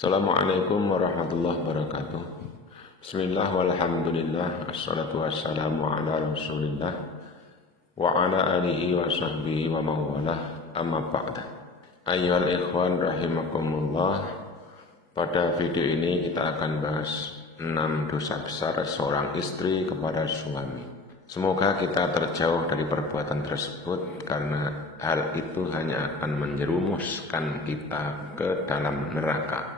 Assalamualaikum warahmatullahi wabarakatuh. Bismillah walhamdulillah, assalatu wassalamu ala rasulillah wa ala alihi wa sahbihi wa mawalah, amma ba'da. Ayyuhal ikhwan rahimakumullah. Pada video ini kita akan bahas 6 dosa besar seorang istri kepada suami. Semoga kita terjauh dari perbuatan tersebut, karena hal itu hanya akan menjerumuskan kita ke dalam neraka.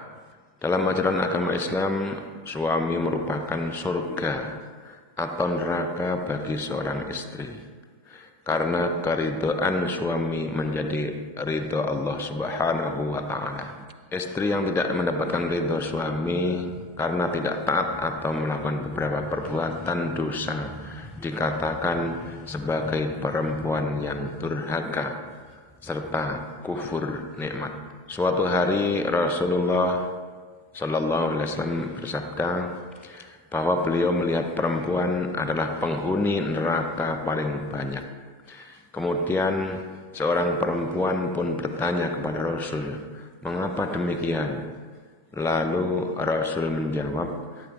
Dalam ajaran agama Islam, suami merupakan surga atau neraka bagi seorang istri, karena keridhaan suami menjadi ridho Allah Subhanahu wa Ta'ala. Istri yang tidak mendapatkan ridho suami karena tidak taat atau melakukan beberapa perbuatan dosa dikatakan sebagai perempuan yang durhaka serta kufur nikmat. Suatu hari Rasulullah Sallallahu Alaihi Wasallam bersabda bahwa beliau melihat perempuan adalah penghuni neraka paling banyak. Kemudian seorang perempuan pun bertanya kepada Rasul, mengapa demikian? Lalu Rasul menjawab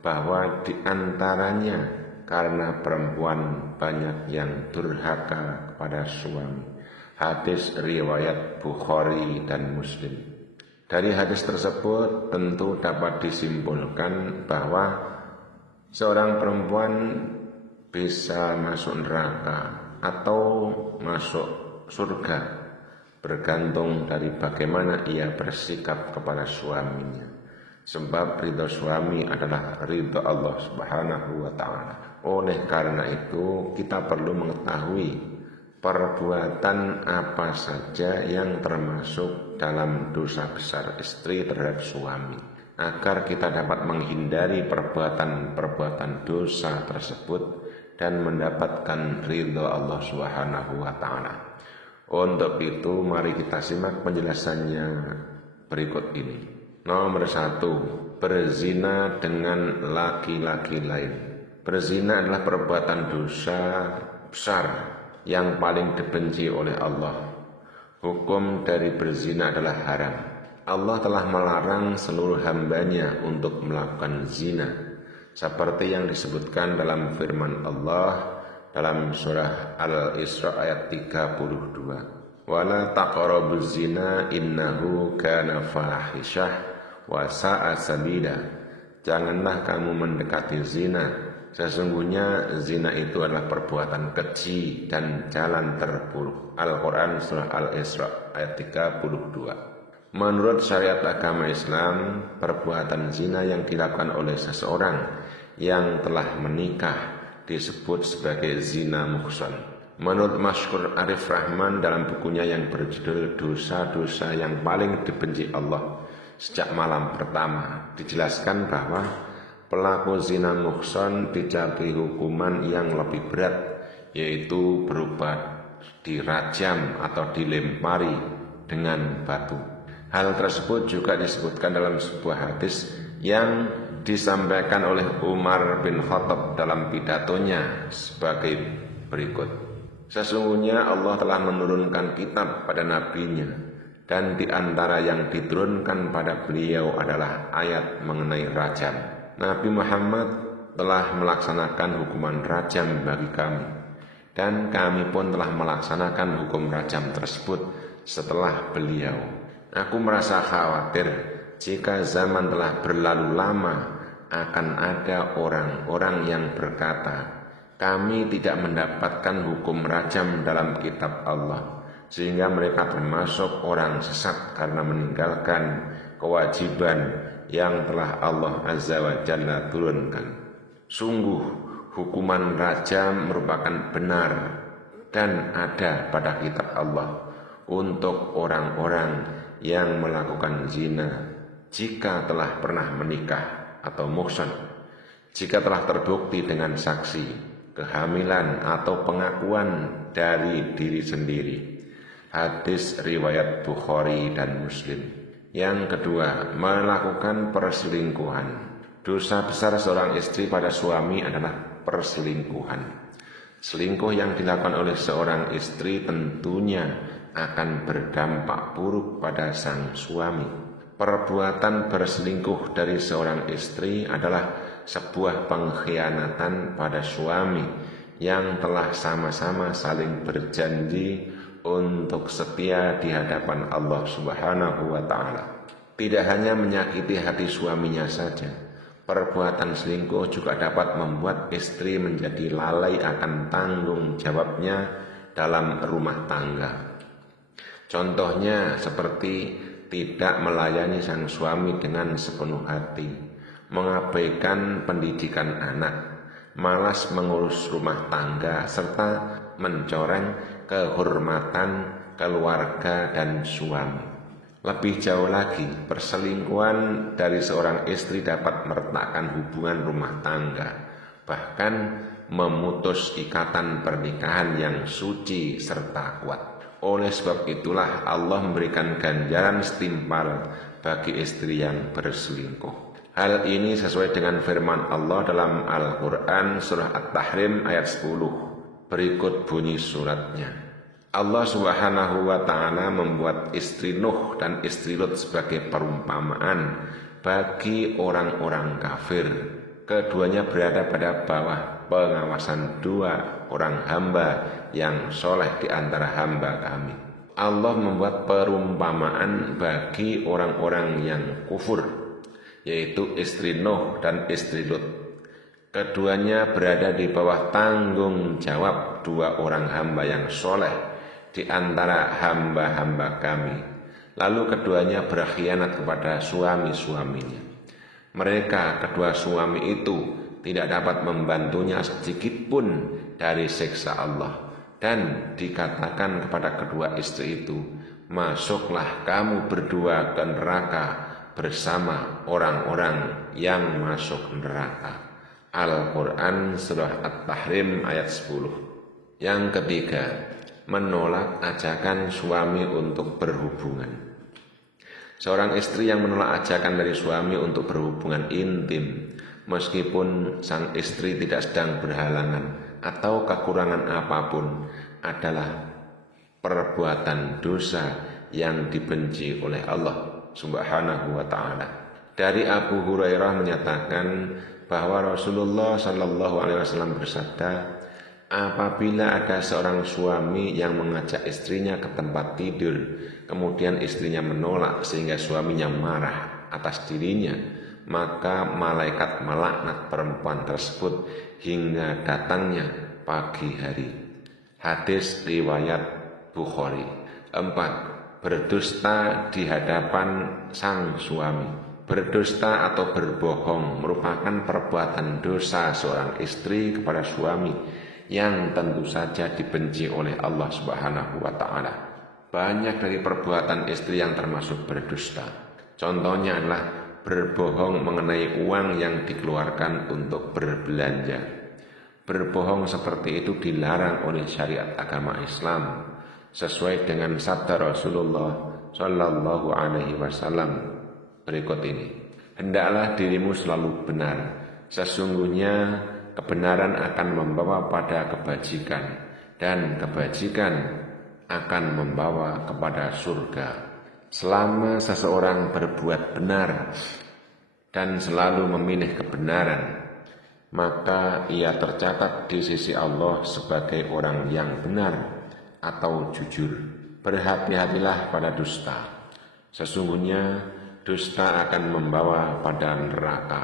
bahwa di antaranya karena perempuan banyak yang durhaka kepada suami. Hadis riwayat Bukhari dan Muslim. Dari hadis tersebut tentu dapat disimpulkan bahwa seorang perempuan bisa masuk neraka atau masuk surga bergantung dari bagaimana ia bersikap kepada suaminya. Sebab ridho suami adalah ridho Allah Subhanahu wa Ta'ala. Oleh karena itu kita perlu mengetahui perbuatan apa saja yang termasuk dalam dosa besar istri terhadap suami, agar kita dapat menghindari perbuatan-perbuatan dosa tersebut dan mendapatkan ridho Allah Subhanahu wa Ta'ala. Untuk itu mari kita simak penjelasannya berikut ini. Nomor 1, berzina dengan laki-laki lain. Berzina adalah perbuatan dosa besar yang paling dibenci oleh Allah. Hukum dari berzina adalah haram. Allah telah melarang seluruh hambanya untuk melakukan zina, seperti yang disebutkan dalam firman Allah dalam surah Al-Isra ayat 32. Wala taqrabuz zina innahu kana fahisyah wa sa'a sabila. Janganlah kamu mendekati zina, sesungguhnya zina itu adalah perbuatan keji dan jalan terburuk. Al-Quran surah Al-Isra ayat 32. Menurut syariat agama Islam, perbuatan zina yang dilakukan oleh seseorang yang telah menikah disebut sebagai zina muhsan. Menurut Masyhur Arif Rahman dalam bukunya yang berjudul Dosa-dosa yang paling dibenci Allah sejak malam pertama, dijelaskan bahwa pelaku zina muhsan dijatuhi hukuman yang lebih berat, yaitu berupa dirajam atau dilempari dengan batu. Hal tersebut juga disebutkan dalam sebuah hadis yang disampaikan oleh Umar bin Khattab dalam pidatonya sebagai berikut. Sesungguhnya Allah telah menurunkan kitab pada nabinya, dan di antara yang diturunkan pada beliau adalah ayat mengenai rajam. Nabi Muhammad telah melaksanakan hukuman rajam bagi kami, dan kami pun telah melaksanakan hukum rajam tersebut setelah beliau. Aku merasa khawatir jika zaman telah berlalu lama akan ada orang-orang yang berkata, kami tidak mendapatkan hukum rajam dalam kitab Allah, sehingga mereka termasuk orang sesat karena meninggalkan kewajiban yang telah Allah Azza wa Jalla turunkan. Sungguh hukuman rajam merupakan benar dan ada pada kitab Allah untuk orang-orang yang melakukan zina jika telah pernah menikah atau muhsan, jika telah terbukti dengan saksi, kehamilan atau pengakuan dari diri sendiri. Hadis riwayat Bukhari dan Muslim. Yang kedua, melakukan perselingkuhan. Dosa besar seorang istri pada suami adalah perselingkuhan. Selingkuh yang dilakukan oleh seorang istri tentunya akan berdampak buruk pada sang suami. perbuatan berselingkuh dari seorang istri adalah sebuah pengkhianatan pada suami yang telah sama-sama saling berjanji untuk setia di hadapan Allah Subhanahu wa Ta'ala. Tidak hanya menyakiti hati suaminya saja, perbuatan selingkuh juga dapat membuat istri menjadi lalai akan tanggung jawabnya dalam rumah tangga. Contohnya seperti tidak melayani sang suami dengan sepenuh hati, mengabaikan pendidikan anak, malas mengurus rumah tangga, serta mencoreng kehormatan keluarga dan suami. Lebih jauh lagi, perselingkuhan dari seorang istri dapat meretakkan hubungan rumah tangga, bahkan memutus ikatan pernikahan yang suci serta kuat. Oleh sebab itulah Allah memberikan ganjaran setimpal bagi istri yang berselingkuh. Hal ini sesuai dengan firman Allah dalam Al-Quran surah At-Tahrim ayat 10. Berikut bunyi suratnya. Allah Subhanahu wa Ta'ala membuat istri Nuh dan istri Lut sebagai perumpamaan bagi orang-orang kafir. Keduanya berada pada bawah pengawasan dua orang hamba yang soleh di antara hamba kami. Allah membuat perumpamaan bagi orang-orang yang kufur, yaitu istri Nuh dan istri Lut. Keduanya berada di bawah tanggung jawab dua orang hamba yang soleh di antara hamba-hamba kami. Lalu keduanya berkhianat kepada suami-suaminya. Mereka kedua suami itu tidak dapat membantunya sedikit pun dari siksa Allah. Dan dikatakan kepada kedua istri itu, masuklah kamu berdua ke neraka bersama orang-orang yang masuk neraka. Al-Quran surah At-Tahrim ayat 10. Yang ketiga, menolak ajakan suami untuk berhubungan. Seorang istri yang menolak ajakan dari suami untuk berhubungan intim, meskipun sang istri tidak sedang berhalangan atau kekurangan apapun, adalah perbuatan dosa yang dibenci oleh Allah Subhanahu wa Ta'ala. Dari Abu Hurairah menyatakan bahwa Rasulullah Shallallahu Alaihi Wasallam bersabda, apabila ada seorang suami yang mengajak istrinya ke tempat tidur, kemudian istrinya menolak sehingga suaminya marah atas dirinya, maka malaikat melaknat perempuan tersebut hingga datangnya pagi hari. Hadis riwayat Bukhari. 4. Berdusta di hadapan sang suami. Berdusta atau berbohong merupakan perbuatan dosa seorang istri kepada suami yang tentu saja dibenci oleh Allah Subhanahu wa Ta'ala. Banyak dari perbuatan istri yang termasuk berdusta. Contohnya adalah berbohong mengenai uang yang dikeluarkan untuk berbelanja. Berbohong seperti itu dilarang oleh syariat agama Islam sesuai dengan sabda Rasulullah Shallallahu Alaihi Wasallam berikut ini. Hendaklah dirimu selalu benar, sesungguhnya kebenaran akan membawa pada kebajikan, dan kebajikan akan membawa kepada surga. Selama seseorang berbuat benar dan selalu memilih kebenaran, maka ia tercatat di sisi Allah sebagai orang yang benar atau jujur. Berhati-hatilah pada dusta. Sesungguhnya dusta akan membawa pada neraka.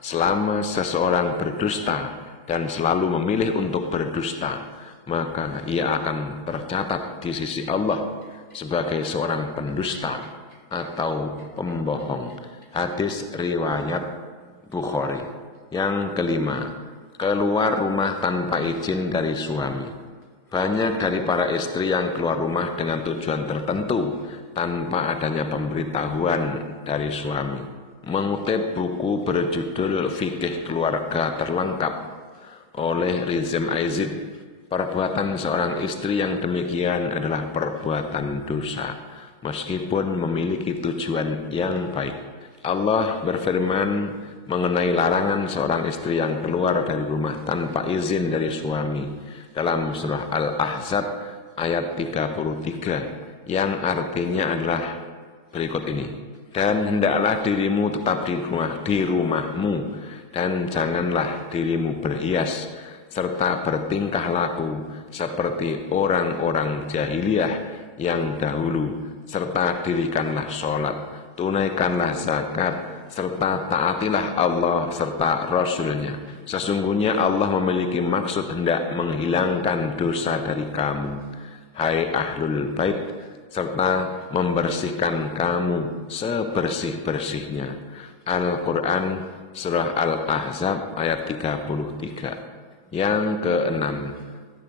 Selama seseorang berdusta dan selalu memilih untuk berdusta, maka ia akan tercatat di sisi Allah sebagai seorang pendusta atau pembohong. Hadis riwayat Bukhari. Yang kelima, keluar rumah tanpa izin dari suami. Banyak dari para istri yang keluar rumah dengan tujuan tertentu tanpa adanya pemberitahuan dari suami. Mengutip buku berjudul Fikih Keluarga Terlengkap oleh Rizm Aizid, perbuatan seorang istri yang demikian adalah perbuatan dosa, meskipun memiliki tujuan yang baik. Allah berfirman mengenai larangan seorang istri yang keluar dari rumah tanpa izin dari suami dalam surah Al-Ahzab ayat 33, yang artinya adalah berikut ini. dan hendaklah dirimu tetap di rumahmu, dan janganlah dirimu berhias serta bertingkah laku seperti orang-orang jahiliyah yang dahulu, serta dirikanlah sholat, tunaikanlah zakat, serta taatilah Allah serta Rasulnya. Sesungguhnya Allah memiliki maksud hendak menghilangkan dosa dari kamu, hai ahlul bait, serta membersihkan kamu sebersih-bersihnya. Al-Quran Surah Al-Ahzab ayat 33. Yang keenam,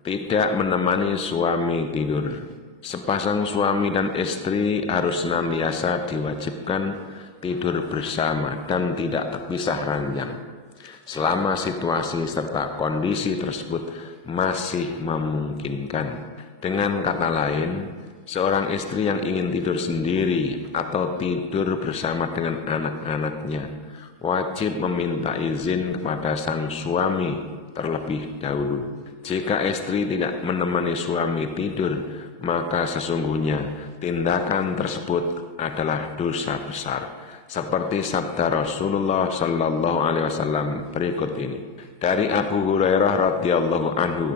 tidak menemani suami tidur. Sepasang suami dan istri harus senantiasa diwajibkan tidur bersama dan tidak terpisah ranjang selama situasi serta kondisi tersebut masih memungkinkan. Dengan kata lain, seorang istri yang ingin tidur sendiri atau tidur bersama dengan anak-anaknya wajib meminta izin kepada sang suami terlebih dahulu. Jika istri tidak menemani suami tidur, maka sesungguhnya tindakan tersebut adalah dosa besar. Seperti sabda Rasulullah sallallahu alaihi wasallam berikut ini. Dari Abu Hurairah radhiyallahu anhu,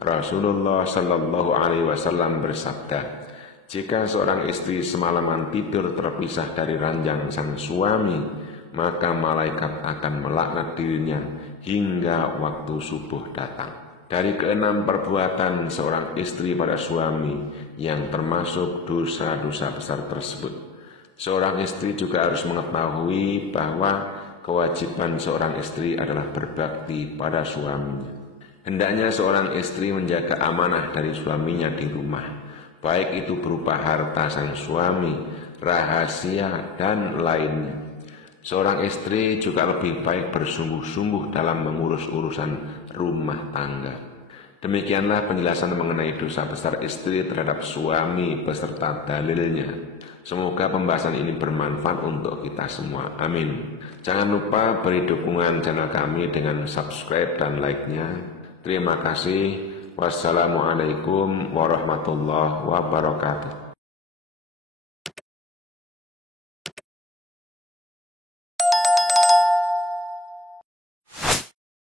Rasulullah sallallahu alaihi wasallam bersabda, jika seorang istri semalaman tidur terpisah dari ranjang sang suami, maka malaikat akan melaknat dirinya hingga waktu subuh datang. Dari keenam perbuatan seorang istri pada suami yang termasuk dosa-dosa besar tersebut, seorang istri juga harus mengetahui bahwa kewajiban seorang istri adalah berbakti pada suaminya. Hendaknya seorang istri menjaga amanah dari suaminya di rumah, baik itu berupa harta sang suami, rahasia, dan lainnya. Seorang istri juga lebih baik bersungguh-sungguh dalam mengurus urusan rumah tangga. Demikianlah penjelasan mengenai dosa besar istri terhadap suami beserta dalilnya. Semoga pembahasan ini bermanfaat untuk kita semua. Amin. Jangan lupa beri dukungan channel kami dengan subscribe dan like-nya. Terima kasih. Wassalamualaikum warahmatullahi wabarakatuh.